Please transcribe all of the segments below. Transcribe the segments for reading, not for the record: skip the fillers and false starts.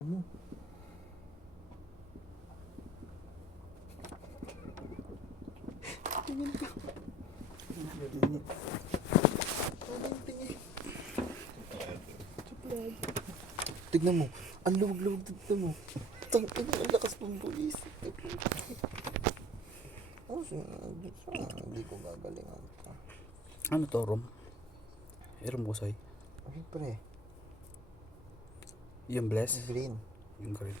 Ano? Tingin ko. Tingin. Anong tingin? Supply. Tignan mo. Ang luwag-luwag dito mo. Tangin ang lakas ng buwis. Oh, hindi ko gagalingan pa. Ano to, rom? Rom ko sa'yo. Ay, pre. Yung bless? Green. Yung green.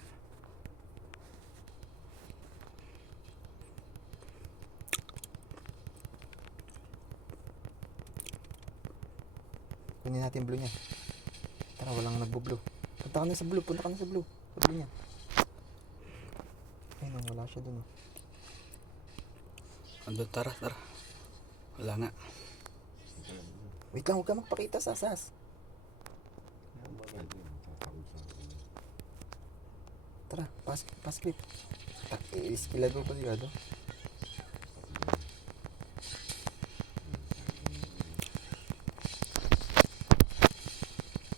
Kunin natin blue niya. Tara, walang nagbo-blue. Punta ka na sa blue. Punta ka na sa blue. Sa blue niya. Ayun, wala siya dun. Ando, tara. Wala nga. Wait lang, huwag ka magpakita sa sas. Tara, pass clip. Iskilado ko sigado.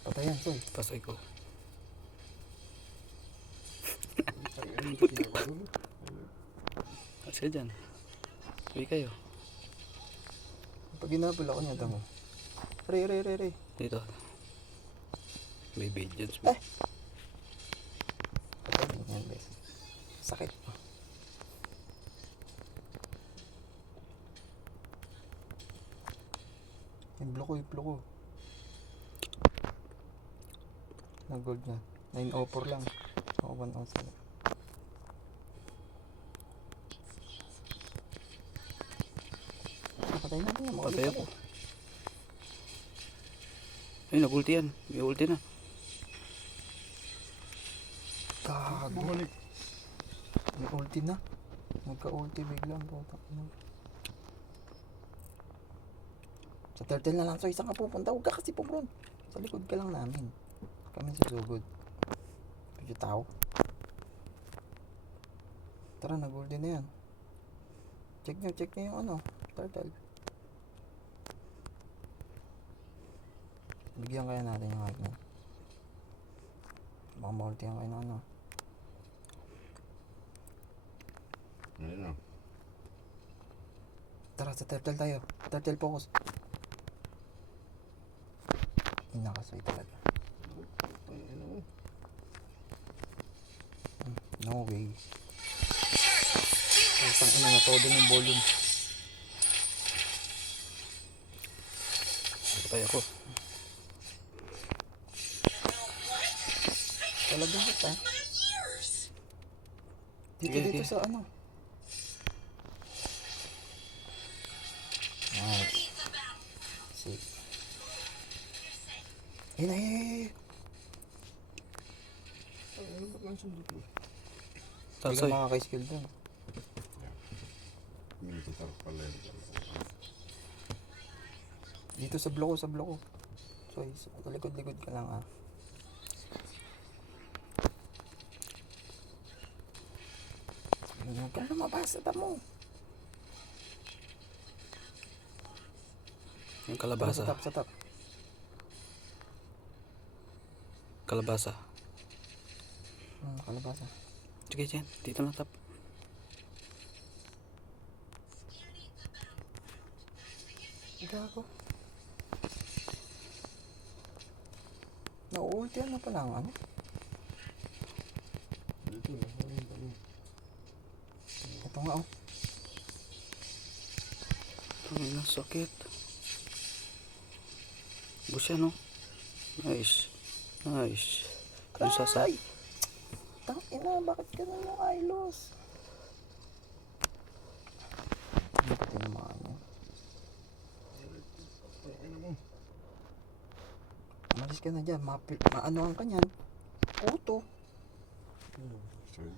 Patayan, soy. Pasay ko. Kasi dyan. Uwi kayo. Pag ginabal ako niya, damo. Re. Dito. May videos Eh! mo. Patayan yan, guys. Sakit. Yung blue ko. Nag-gold niya. 904 lang. Ako 107. Patay natin yan. Patay ako. Ay, nag-ulti yan. May ulti na. Gago. May ulti na. Nagka-ulti biglang. Sa turtle na lang. So, isang ka pupunta. Huwag ka kasi pumron. Sa likod ka lang namin. Kami susugod. Medyo tao. Tara, nag-ulti na yan. Check nyo yung ano. Turtle. Bigyan kaya natin yung hype na. Baka maultihan kayo ng ano. Ayun o. Tara, sa turtle tayo. Turtle focus. Inakasay talaga. No way. Putang ina na todo ng volume. Patay ako. Talaga hot eh. Dito Sige. sa ano. Nice. Sick. Ay. Ano ba't lang sundot mo? Hindi ka Tasay. makaka-skill dun. Minititar pala yun. Dito sa bloko. So, likod-likod ka lang ah. Huwag ka lumabas, tata mo. Yung kalabasa. Sa top. Kalabasa. Kalabasa. Sige dyan. Dito na tap. Gago. Na-ultihan na pala ang ano. Dito na. Ito nga oh. Ay, nasakit. Busya no? Nice. Ano sasa? Ay! Tangina, bakit ganun yung Ilos? Ano pa tinamaan yan? Umalis ka na dyan, maanoan ka nyan. Puto. Sorry.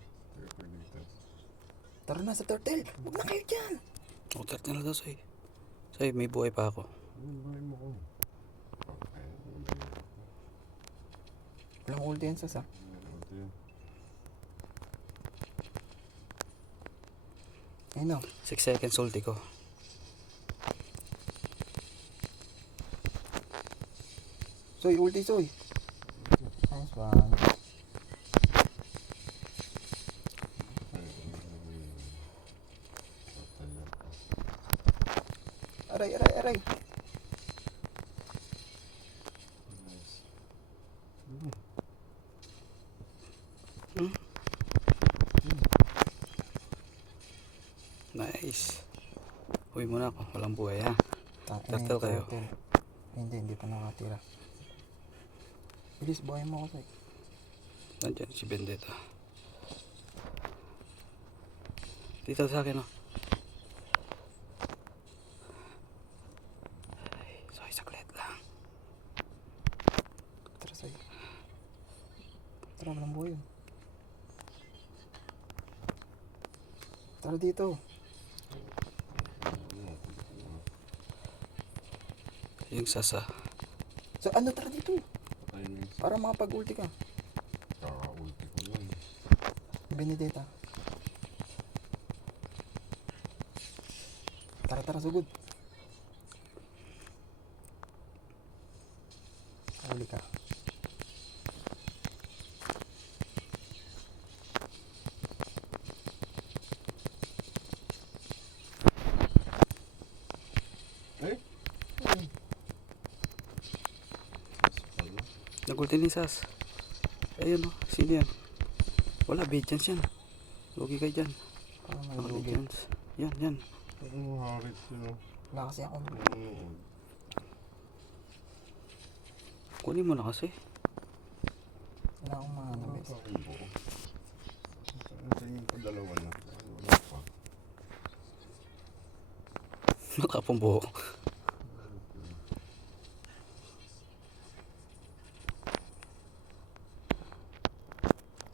Pwede. Tara na sa turtle, huwag na kayo dyan. Utat na lang say. Say, may buhay pa ako. Ano ba mo ko? Walang ulti yan sas ah. Ayun o. 6 seconds ulti ko. Soy, ulti soy. Nice one. Aray, aray, aray. Nice. Nice. Uwi muna ako. Walang buhay ha. Tangina Turtle yung kayo. turtle. Hindi pa nakatira. Bilis, buhay mo ako, Soy. Nandiyan si Vendetta. Dito sa akin oh. Ay, Soy, saglit lang. Tara, Soy. Tara, walang buhay yun. Tara dito. Yung sasa. So, ano, tara dito. Patay mo yung Para makapag-ulti ka. kaka-ulti ko lang. Benedetta. Tara, tara, sugod. Huli ka. Eh? Pala. Nagulti ni Sas. Ayun oh. Sino yan? Wala, Bejans yan. Lugi kayo dyan. Para may Mga lugi. Bejans. Yan, yan. Ang harit yun. Wala kasi ako. Oo. Kunin mo na kasi. Wala akong mga ano, bes. Nakakaibo. Sa yung padalawa na. Wala pa. Nakapong buho.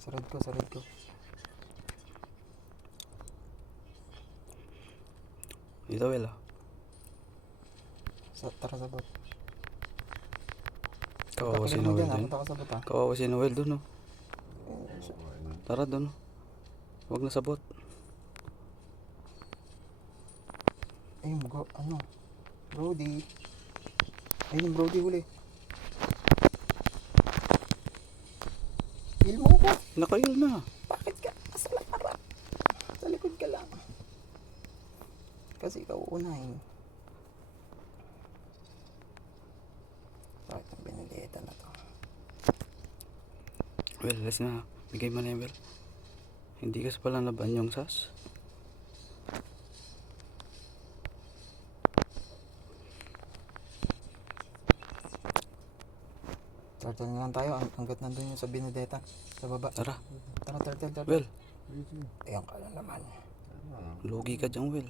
Sarad ko, sarad ko. Dito, Will ah. Tara sa bot. Kawawa si Pakulit mo Noel dyan, dun. punta ka sa bot, ha? Kawawa si Noel dun oh. Kumain. Tara dun oh. Huwag na sabot. Ayun, ano? Brody. Ayun yung Brody huli. Heal mo ko. Nakail na. Bakit ka? Asa lang harap? Sa likod ka lang. Kasi ikaw uunahin. Bakit ang Benedetta na to? Well, let's na. Bigay mo na yung Will. Hindi kasi pala naban yung Sas. Turtle na lang tayo hanggat nandun yung sa Benedetta. Sa baba. Tara. Tara, turtle. Will, Ayan ka na naman. lugi ka dyan Will.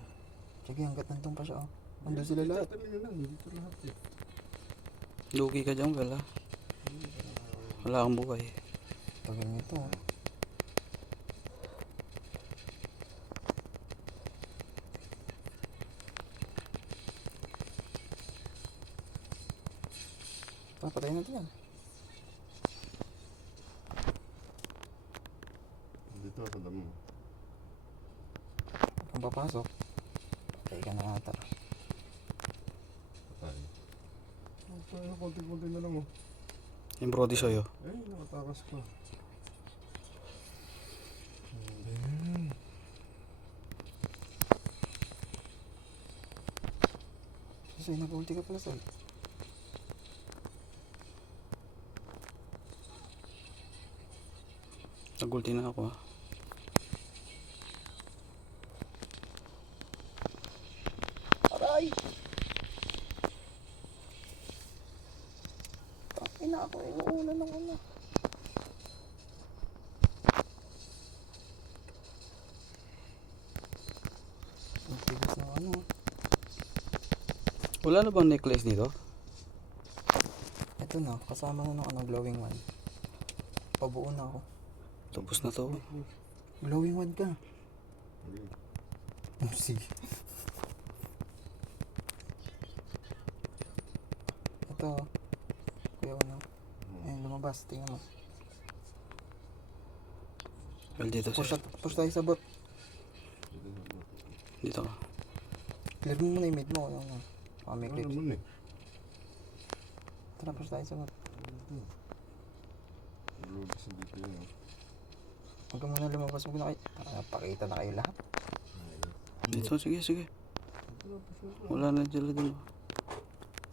Sige, hanggat nandun pa siya, oh. Nandun sila lahat. Talaga lang. Dito lahat eh. Lugi ka dyan Will ah. Wala kang buhay. Tagal nito, oh. Patayin natin yan. Dito sa damo. Kung papasok, patay ka na ata. Patay. Ano, konti-konti na lang oh. Yung Brody sa'yo. Eh, nakatakas pa. Soy, nag-ulti ka pala, Soy. Nagulti na ako ah. Aray! Tangina ako, inuuna ng ano. Ang tigas ng ano. Wala na bang necklace dito? Ito na, kasama na ng ano, glowing one. Pabuo na ako. Tapos na to. Glowing one ka. Oh, sige. Ito, kuya ko na. Ayun, lumabas. Tingnan mo. Well, dito Push, sir. push tayo sa bot. Dito ka. Clear mo muna yung mid mo. Yung, may Ano clips. naman eh. Tara, push tayo sa bot. Lubis na dito yun. Huwag ka muna lumabas. Huwag na kayo. Pakita na kayo lahat. Dito, sige, sige. Wala na dyan din.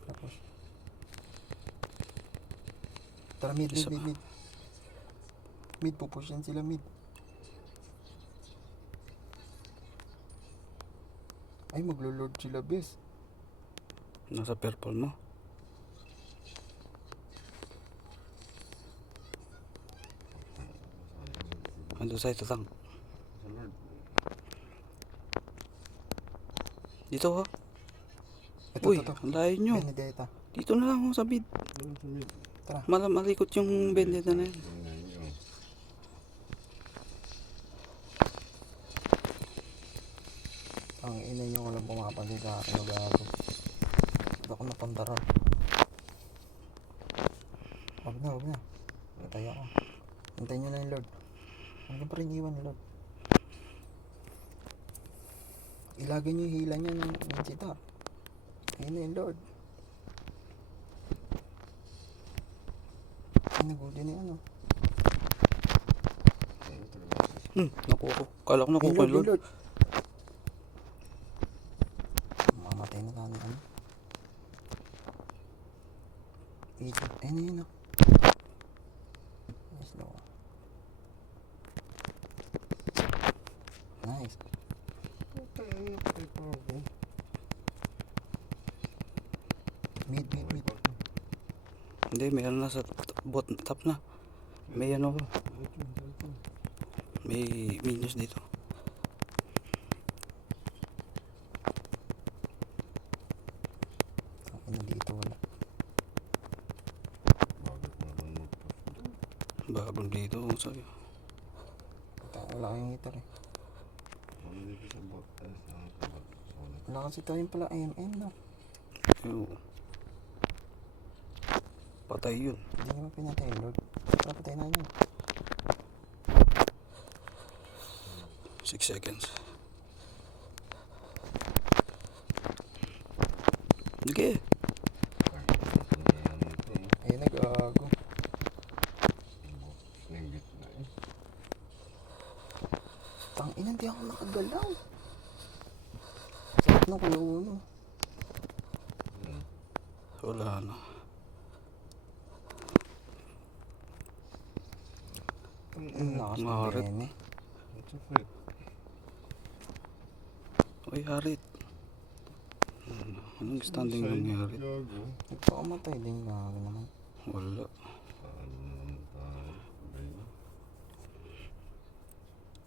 Tapos. Tara, mid, Isa mid, pa. mid, mid. Mid, pupush yan sila, mid. Ay, maglo-lord sila, bes. Nasa purple mo. Ando sa ito tang. Sa Lord. Dito ho. Ito, Uy, ito, ito. ang layo nyo. Benedetta. Dito na lang ho sa bid. Doon sa mid. Tara. Malikot yung vendetta na yun. Tingnan nyo. Ang ina nyo ko lang pumapansin sa akin. Gago. Ba't ako napandaran? Huwag na, huwag na. Natay ako. Hintayin nyo na yung Lord. Huwag nyo pa rin iwan, Lord. Ilagay nyo yung hila nyo ng sitar. Ayun na yung Lord. Ay, naguli na yan, oh. Ano talaga? Nakuko. Kala ko Yung nakuko Lord, yun. yung Lord. Mamatay na tayo, ano? Ito. Ayun na yun, oh. Nice, low. Nice. Putang ina, patay pa ako. Mid, mid, mid. Hindi, mayroon na sa top na. May ano ko. May minions dito. Ano dito, wala. Bakit naman magpa-doon? Bagong dito. Sabi. Wala kayong hitter, eh. Ano dito sa bot? Sa bot. Wala kasi tayong pala AMM, no? Yung patay yun. Hindi naman pinatay, Lord. Para patay na yun. 6 seconds. Sige. Ayun, nag-ago. Ng gitna eh. Tangina, hindi ako nakagalaw. Sakit na kuya uno. Wala na. Lakas ng Maharit. bene. What's up, Fred? Uy, harit. Anong standing nangyari? Gago. Nagpakamatay din gago naman. Wala.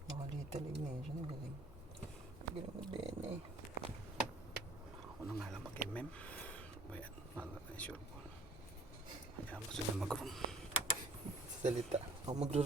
Naka-lethal ignition. Ang galing. Ang galing ng bene. Ako na nga lang mag-MM. Ayan, sure po. Hayaan mo sila mag-room. Salita. Ako magro